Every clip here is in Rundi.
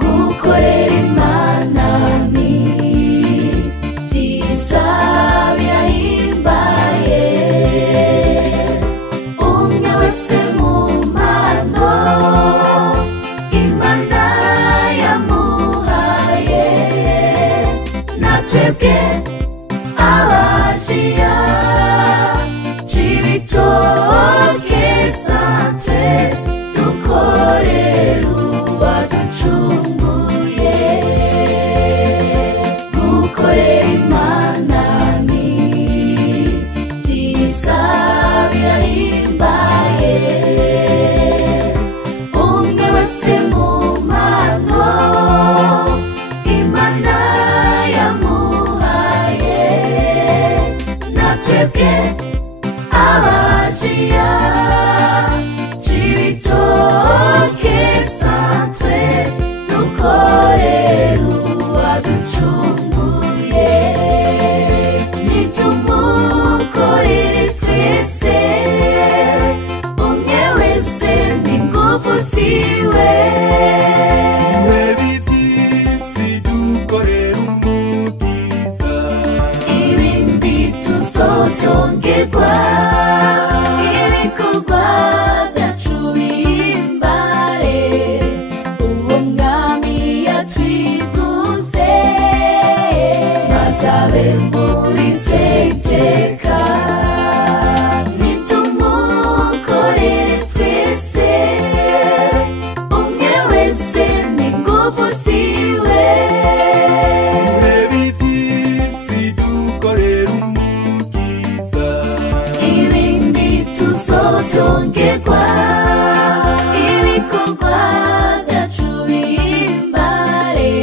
gukorera Imana ni byiza birahimbaye, umwe wese mu mpano Imana yamuhaye, natwebwe abajiya Cibitoke Centre dukorera uwaducunguye. Gukorera Imana ni byiza birahimbaye, umwe wese mu mpano Imana yamuhaye, natwebwe abajiya Cibitoke Centre dukorera uwaducunguye. Nitumukorere twese, umwe wese n'ingufu ziwe, iby'isi dukorera umukiza, ibindi tuzovyongerwa, ibikorwa vyacu bihimbare uwo mwami yatwiguze, maze abe muri twe iteka. Nitumukorere twese, umwe wese n'ingufu ziwe, iby'isi dukorera umukiza, ibindi tuzovyongerwa, ibikorwa vyacu bihimbare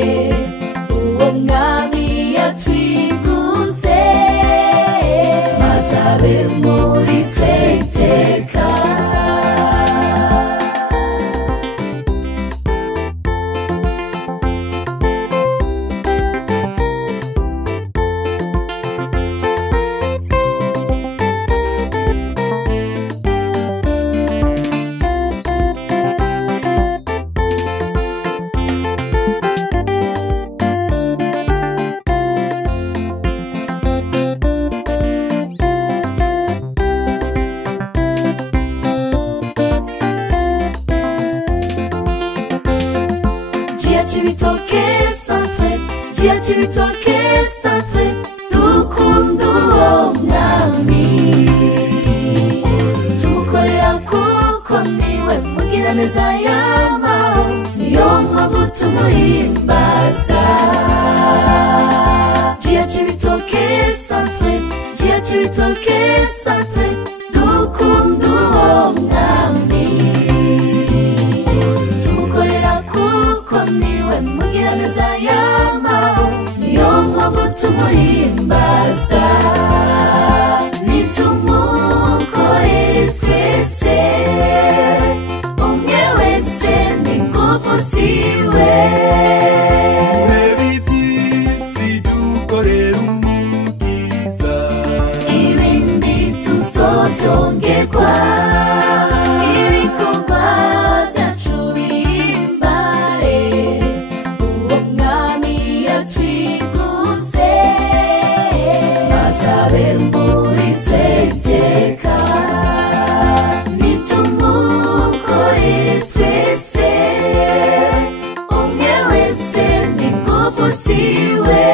uwo mwami yatwiguze, maze abe muri twe iteka. Cibitoke Centre, Cibitoke Centre dukunda uwo mwami, tumukorera kuko niwe mugiraneza yamaho, niyo mpamvu tumuhimbaza. Cibitoke Centre, Cibitoke Centre dukunda uwo mwami, tumukorera kuko niwe mugiraneza yamaho, niyo mpamvu tumuhimbaza. Nitumukorere twese, umwe wese n'ingufu ziwe, iby'isi dukorera umukiza, ibindi tuzovyongerwa, ibikorwa vyacu bihimbare uwo mwami yatwiguze, maze abe muri twe iteka. Nitumukorere twese, umwe wese n'ingufu ziwe,